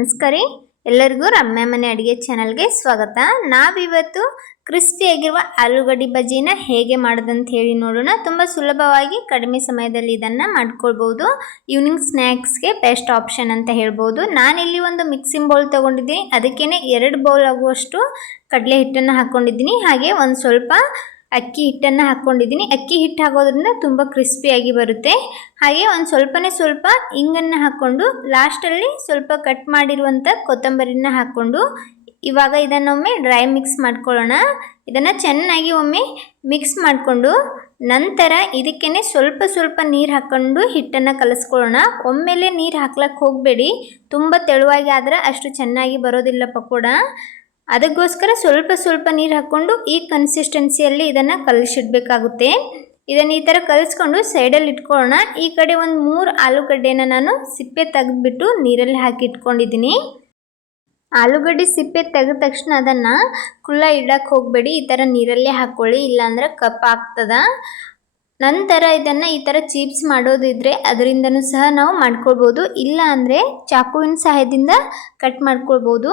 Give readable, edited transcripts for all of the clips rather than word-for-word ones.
ನಮಸ್ಕಾರ ಎಲ್ಲರಿಗೂ ರಮ್ಯಾ ಮನೆ ಅಡಿಗೆ ಚಾನಲ್ಗೆ ಸ್ವಾಗತ. ನಾವಿವತ್ತು ಕ್ರಿಸ್ಪಿಯಾಗಿರುವ ಆಲೂಗಡ್ಡೆ ಬಜ್ಜಿನ ಹೇಗೆ ಮಾಡೋದಂತ ಹೇಳಿ ನೋಡೋಣ. ತುಂಬ ಸುಲಭವಾಗಿ ಕಡಿಮೆ ಸಮಯದಲ್ಲಿ ಇದನ್ನು ಮಾಡ್ಕೊಳ್ಬೋದು. ಈವ್ನಿಂಗ್ ಸ್ನ್ಯಾಕ್ಸ್ಗೆ ಬೆಸ್ಟ್ ಆಪ್ಷನ್ ಅಂತ ಹೇಳ್ಬೋದು. ನಾನಿಲ್ಲಿ ಒಂದು ಮಿಕ್ಸಿಂಗ್ ಬೌಲ್ ತೊಗೊಂಡಿದ್ದೀನಿ. ಅದಕ್ಕೇ 2 ಬೌಲ್ ಆಗುವಷ್ಟು ಕಡಲೆ ಹಿಟ್ಟನ್ನು ಹಾಕ್ಕೊಂಡಿದ್ದೀನಿ. ಹಾಗೆ ಒಂದು ಸ್ವಲ್ಪ ಅಕ್ಕಿ ಹಿಟ್ಟನ್ನು ಹಾಕ್ಕೊಂಡಿದ್ದೀನಿ. ಅಕ್ಕಿ ಹಿಟ್ಟು ಹಾಕೋದ್ರಿಂದ ತುಂಬ ಕ್ರಿಸ್ಪಿಯಾಗಿ ಬರುತ್ತೆ. ಹಾಗೆ ಒಂದು ಸ್ವಲ್ಪ ಇಂಗನ್ನು ಹಾಕ್ಕೊಂಡು ಲಾಸ್ಟಲ್ಲಿ ಸ್ವಲ್ಪ ಕಟ್ ಮಾಡಿರುವಂಥ ಕೊತ್ತಂಬರಿನ ಹಾಕ್ಕೊಂಡು ಇವಾಗ ಇದನ್ನೊಮ್ಮೆ ಡ್ರೈ ಮಿಕ್ಸ್ ಮಾಡ್ಕೊಳ್ಳೋಣ. ಇದನ್ನು ಚೆನ್ನಾಗಿ ಒಮ್ಮೆ ಮಿಕ್ಸ್ ಮಾಡಿಕೊಂಡು ನಂತರ ಇದಕ್ಕೇ ಸ್ವಲ್ಪ ನೀರು ಹಾಕ್ಕೊಂಡು ಹಿಟ್ಟನ್ನು ಕಲಿಸ್ಕೊಳ್ಳೋಣ. ಒಮ್ಮೆಲೆ ನೀರು ಹಾಕ್ಲಕ್ಕೆ ಹೋಗಬೇಡಿ, ತುಂಬ ತೆಳುವಾಗಿ ಆದರೆ ಅಷ್ಟು ಚೆನ್ನಾಗಿ ಬರೋದಿಲ್ಲ ಪಕೋಡ. ಅದಕ್ಕೋಸ್ಕರ ಸ್ವಲ್ಪ ನೀರು ಹಾಕ್ಕೊಂಡು ಈ ಕನ್ಸಿಸ್ಟೆನ್ಸಿಯಲ್ಲಿ ಇದನ್ನು ಕಲಿಸಿಡಬೇಕಾಗುತ್ತೆ. ಇದನ್ನು ಈ ಥರ ಕಲಿಸ್ಕೊಂಡು ಸೈಡಲ್ಲಿ ಇಟ್ಕೊಳ್ಳೋಣ. ಈ ಕಡೆ ಒಂದು 3 ಆಲೂಗಡ್ಡೆನ ನಾನು ಸಿಪ್ಪೆ ತೆಗೆದುಬಿಟ್ಟು ನೀರಲ್ಲಿ ಹಾಕಿ ಇಟ್ಕೊಂಡಿದ್ದೀನಿ. ಆಲೂಗಡ್ಡೆ ಸಿಪ್ಪೆ ತೆಗೆದ ತಕ್ಷಣ ಅದನ್ನು ಕುಲ್ಲ ಇಡಕ್ಕೆ ಹೋಗಬೇಡಿ, ಈ ಥರ ನೀರಲ್ಲೇ ಹಾಕ್ಕೊಳ್ಳಿ, ಇಲ್ಲಾಂದ್ರೆ ಕಪ್ಪಾಗ್ತದೆ. ನಂತರ ಇದನ್ನು ಈ ಥರ ಚೀಪ್ಸ್ ಮಾಡೋದಿದ್ರೆ ಅದರಿಂದನೂ ಸಹ ನಾವು ಮಾಡ್ಕೊಳ್ಬೋದು, ಇಲ್ಲ ಅಂದರೆ ಚಾಕುವಿನ ಸಹಾಯದಿಂದ ಕಟ್ ಮಾಡ್ಕೊಳ್ಬೋದು.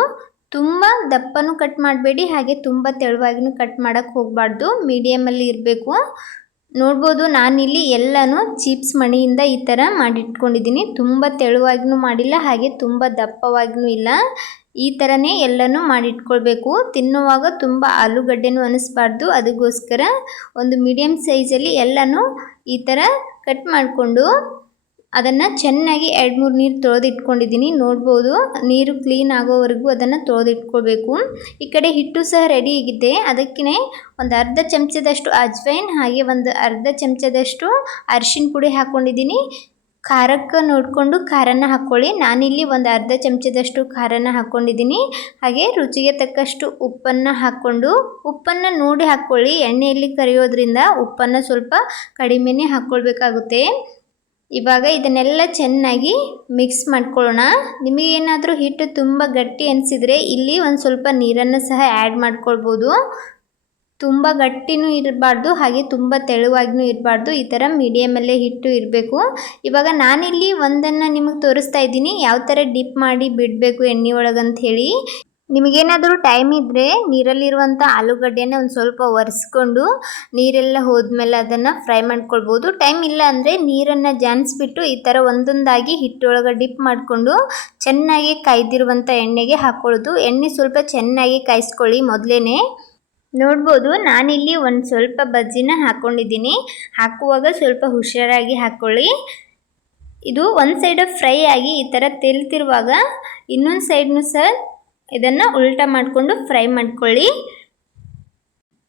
ತುಂಬ ದಪ್ಪನೂ ಕಟ್ ಮಾಡಬೇಡಿ, ಹಾಗೆ ತುಂಬ ತೆಳುವಾಗಿನೂ ಕಟ್ ಮಾಡೋಕ್ಕೆ ಹೋಗಬಾರ್ದು, ಮೀಡಿಯಮಲ್ಲಿ ಇರಬೇಕು. ನೋಡ್ಬೋದು ನಾನಿಲ್ಲಿ ಎಲ್ಲನೂ ಚೀಪ್ಸ್ ಮಣಿಯಿಂದ ಈ ಥರ ಮಾಡಿಟ್ಕೊಂಡಿದ್ದೀನಿ. ತುಂಬ ತೆಳುವಾಗಿನೂ ಮಾಡಿಲ್ಲ, ಹಾಗೆ ತುಂಬ ದಪ್ಪವಾಗಿನೂ ಇಲ್ಲ. ಈ ಥರನೇ ಎಲ್ಲನೂ ಮಾಡಿಟ್ಕೊಳ್ಬೇಕು. ತಿನ್ನುವಾಗ ತುಂಬ ಆಲೂಗಡ್ಡೆನೂ ಅನ್ನಿಸ್ಬಾರ್ದು, ಅದಕ್ಕೋಸ್ಕರ ಒಂದು ಮೀಡಿಯಮ್ ಸೈಜಲ್ಲಿ ಎಲ್ಲನೂ ಈ ಥರ ಕಟ್ ಮಾಡಿಕೊಂಡು ಅದನ್ನು ಚೆನ್ನಾಗಿ 2-3 ನೀರು ತೊಳೆದಿಟ್ಕೊಂಡಿದ್ದೀನಿ. ನೋಡ್ಬೋದು ನೀರು ಕ್ಲೀನ್ ಆಗೋವರೆಗೂ ಅದನ್ನು ತೊಳೆದಿಟ್ಕೊಳ್ಬೇಕು. ಈ ಕಡೆ ಹಿಟ್ಟು ಸಹ ರೆಡಿ ಆಗಿದೆ. ಅದಕ್ಕೇ ಒಂದು ಅರ್ಧ ಚಮಚದಷ್ಟು ಅಜ್ವೈನ್, ಹಾಗೆ ಒಂದು ಅರ್ಧ ಚಮಚದಷ್ಟು ಅರಿಶಿನ ಪುಡಿ ಹಾಕ್ಕೊಂಡಿದ್ದೀನಿ. ಖಾರಕ್ಕೆ ನೋಡಿಕೊಂಡು ಖಾರನ ಹಾಕ್ಕೊಳ್ಳಿ. ನಾನಿಲ್ಲಿ ಒಂದು ಅರ್ಧ ಚಮಚದಷ್ಟು ಖಾರನ ಹಾಕ್ಕೊಂಡಿದ್ದೀನಿ. ಹಾಗೆ ರುಚಿಗೆ ತಕ್ಕಷ್ಟು ಉಪ್ಪನ್ನು ಹಾಕ್ಕೊಂಡು, ಉಪ್ಪನ್ನು ನೋಡಿ ಹಾಕ್ಕೊಳ್ಳಿ. ಎಣ್ಣೆಯಲ್ಲಿ ಕರಿಯೋದ್ರಿಂದ ಉಪ್ಪನ್ನು ಸ್ವಲ್ಪ ಕಡಿಮೆನೇ ಹಾಕ್ಕೊಳ್ಬೇಕಾಗುತ್ತೆ. ಇವಾಗ ಇದನ್ನೆಲ್ಲ ಚೆನ್ನಾಗಿ ಮಿಕ್ಸ್ ಮಾಡ್ಕೊಳ್ಳೋಣ. ನಿಮಗೇನಾದರೂ ಹಿಟ್ಟು ತುಂಬ ಗಟ್ಟಿ ಅನಿಸಿದರೆ ಇಲ್ಲಿ ಒಂದು ಸ್ವಲ್ಪ ನೀರನ್ನು ಸಹ ಆ್ಯಡ್ ಮಾಡ್ಕೊಳ್ಬೋದು. ತುಂಬ ಗಟ್ಟಿನೂ ಇರಬಾರ್ದು, ಹಾಗೆ ತುಂಬ ತೆಳುವಾಗಿನೂ ಇರಬಾರ್ದು, ಈ ಥರ ಮೀಡಿಯಮಲ್ಲೇ ಹಿಟ್ಟು ಇರಬೇಕು. ಇವಾಗ ನಾನಿಲ್ಲಿ ಒಂದನ್ನು ನಿಮಗೆ ತೋರಿಸ್ತಾ ಇದ್ದೀನಿ, ಯಾವ ಥರ ಡಿಪ್ ಮಾಡಿ ಬಿಡಬೇಕು ಎಣ್ಣೆ ಒಳಗಂತ ಹೇಳಿ. ನಿಮಗೇನಾದರೂ ಟೈಮ್ ಇದ್ದರೆ ನೀರಲ್ಲಿರುವಂಥ ಆಲೂಗಡ್ಡೆನ ಒಂದು ಸ್ವಲ್ಪ ಒರೆಸ್ಕೊಂಡು ನೀರೆಲ್ಲ ಹೋದ್ಮೇಲೆ ಅದನ್ನು ಫ್ರೈ ಮಾಡ್ಕೊಳ್ಬೋದು. ಟೈಮ್ ಇಲ್ಲ ಅಂದರೆ ನೀರನ್ನು ಜಾನ್ಸ್ಬಿಟ್ಟು ಈ ಥರ ಒಂದೊಂದಾಗಿ ಹಿಟ್ಟೊಳಗೆ ಡಿಪ್ ಮಾಡಿಕೊಂಡು ಚೆನ್ನಾಗಿ ಕಾಯ್ದಿರುವಂಥ ಎಣ್ಣೆಗೆ ಹಾಕ್ಕೊಳ್ಳೋದು. ಎಣ್ಣೆ ಸ್ವಲ್ಪ ಚೆನ್ನಾಗಿ ಕಾಯಿಸ್ಕೊಳ್ಳಿ ಮೊದಲೇ. ನೋಡ್ಬೋದು ನಾನಿಲ್ಲಿ ಒಂದು ಸ್ವಲ್ಪ ಬಜ್ಜಿನ ಹಾಕ್ಕೊಂಡಿದ್ದೀನಿ. ಹಾಕುವಾಗ ಸ್ವಲ್ಪ ಹುಷಾರಾಗಿ ಹಾಕ್ಕೊಳ್ಳಿ. ಇದು ಒಂದು ಸೈಡ್ ಫ್ರೈ ಆಗಿ ಈ ಥರ ತೆಲ್ತಿರುವಾಗ ಇನ್ನೊಂದು ಸೈಡ್ನೂ ಸಹ ಇದನ್ನು ಉಲ್ಟಾ ಮಾಡಿಕೊಂಡು ಫ್ರೈ ಮಾಡ್ಕೊಳ್ಳಿ.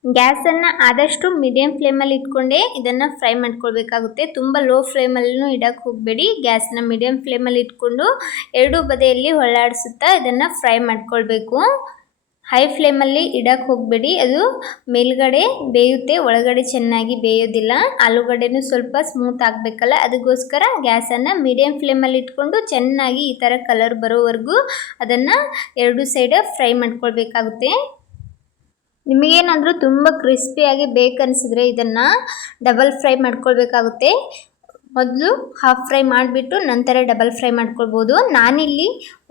ಗ್ಯಾಸನ್ನು ಆದಷ್ಟು ಮೀಡಿಯಮ್ ಫ್ಲೇಮಲ್ಲಿ ಇಟ್ಕೊಂಡೇ ಇದನ್ನು ಫ್ರೈ ಮಾಡ್ಕೊಳ್ಬೇಕಾಗುತ್ತೆ. ತುಂಬ ಲೋ ಫ್ಲೇಮಲ್ಲೂ ಇಡಕ್ಕೆ ಹೋಗಬೇಡಿ. ಗ್ಯಾಸನ್ನ ಮೀಡಿಯಮ್ ಫ್ಲೇಮಲ್ಲಿ ಇಟ್ಕೊಂಡು 2 ಬದಿಯಲ್ಲಿ ಹೊಳ್ಳಾಡಿಸುತ್ತಾ ಇದನ್ನು ಫ್ರೈ ಮಾಡ್ಕೊಳ್ಬೇಕು. ಹೈ ಫ್ಲೇಮಲ್ಲಿ ಇಡಕ್ಕೆ ಹೋಗಬೇಡಿ, ಅದು ಮೇಲ್ಗಡೆ ಬೇಯುತ್ತೆ, ಒಳಗಡೆ ಚೆನ್ನಾಗಿ ಬೇಯೋದಿಲ್ಲ. ಆಲೂಗಡ್ಡೆನೂ ಸ್ವಲ್ಪ ಸ್ಮೂತ್ ಆಗಬೇಕಲ್ಲ, ಅದಕ್ಕೋಸ್ಕರ ಗ್ಯಾಸನ್ನು ಮೀಡಿಯಮ್ ಫ್ಲೇಮಲ್ಲಿ ಇಟ್ಕೊಂಡು ಚೆನ್ನಾಗಿ ಈ ಥರ ಕಲರ್ ಬರೋವರೆಗೂ ಅದನ್ನು 2 ಸೈಡ್ ಫ್ರೈ ಮಾಡ್ಕೊಳ್ಬೇಕಾಗುತ್ತೆ. ನಿಮಗೇನಾದರೂ ತುಂಬ ಕ್ರಿಸ್ಪಿಯಾಗಿ ಬೇಕನ್ನಿಸಿದ್ರೆ ಇದನ್ನು ಡಬಲ್ ಫ್ರೈ ಮಾಡ್ಕೊಳ್ಬೇಕಾಗುತ್ತೆ. ಮೊದಲು ಹಾಫ್ ಫ್ರೈ ಮಾಡಿಬಿಟ್ಟು ನಂತರ ಡಬಲ್ ಫ್ರೈ ಮಾಡ್ಕೊಳ್ಬೋದು. ನಾನಿಲ್ಲಿ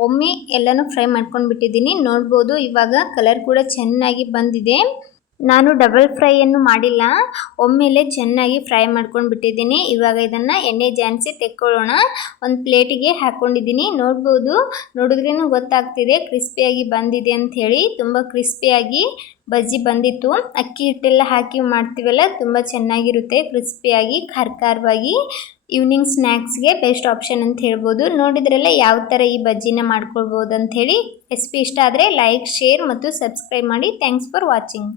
ಒಮ್ಮೆ ಎಲ್ಲನೂ ಫ್ರೈ ಮಾಡ್ಕೊಂಡು ಬಿಟ್ಟಿದ್ದೀನಿ. ನೋಡ್ಬೋದು ಇವಾಗ ಕಲರ್ ಕೂಡ ಚೆನ್ನಾಗಿ ಬಂದಿದೆ. ನಾನು ಡಬಲ್ ಫ್ರೈಯನ್ನು ಮಾಡಿಲ್ಲ, ಒಮ್ಮೆಲೆ ಚೆನ್ನಾಗಿ ಫ್ರೈ ಮಾಡ್ಕೊಂಡು ಬಿಟ್ಟಿದ್ದೀನಿ. ಇವಾಗ ಇದನ್ನು ಎಣ್ಣೆ ಜಾನ್ಸಿ ತೆಕ್ಕೊಳ್ಳೋಣ. ಒಂದು ಪ್ಲೇಟಿಗೆ ಹಾಕ್ಕೊಂಡಿದ್ದೀನಿ. ನೋಡ್ಬೋದು, ನೋಡಿದ್ರೇನು ಗೊತ್ತಾಗ್ತಿದೆ ಕ್ರಿಸ್ಪಿಯಾಗಿ ಬಂದಿದೆ ಅಂಥೇಳಿ. ತುಂಬ ಕ್ರಿಸ್ಪಿಯಾಗಿ ಬಜ್ಜಿ ಬಂದಿತ್ತು. ಅಕ್ಕಿ ಹಿಟ್ಟೆಲ್ಲ ಹಾಕಿ ಮಾಡ್ತೀವಲ್ಲ, ತುಂಬ ಚೆನ್ನಾಗಿರುತ್ತೆ ಕ್ರಿಸ್ಪಿಯಾಗಿ ಖಾರವಾಗಿ. ಈವ್ನಿಂಗ್ ಸ್ನ್ಯಾಕ್ಸ್ಗೆ ಬೆಸ್ಟ್ ಆಪ್ಷನ್ ಅಂತ ಹೇಳ್ಬೋದು. ನೋಡಿದ್ರಲ್ಲ ಯಾವ ಥರ ಈ ಬಜ್ಜಿನ ಮಾಡ್ಕೊಳ್ಬೋದು ಅಂಥೇಳಿ. ರೆಸಿಪಿ ಇಷ್ಟ ಆದರೆ ಲೈಕ್, ಶೇರ್ ಮತ್ತು ಸಬ್ಸ್ಕ್ರೈಬ್ ಮಾಡಿ. Thanks for watching.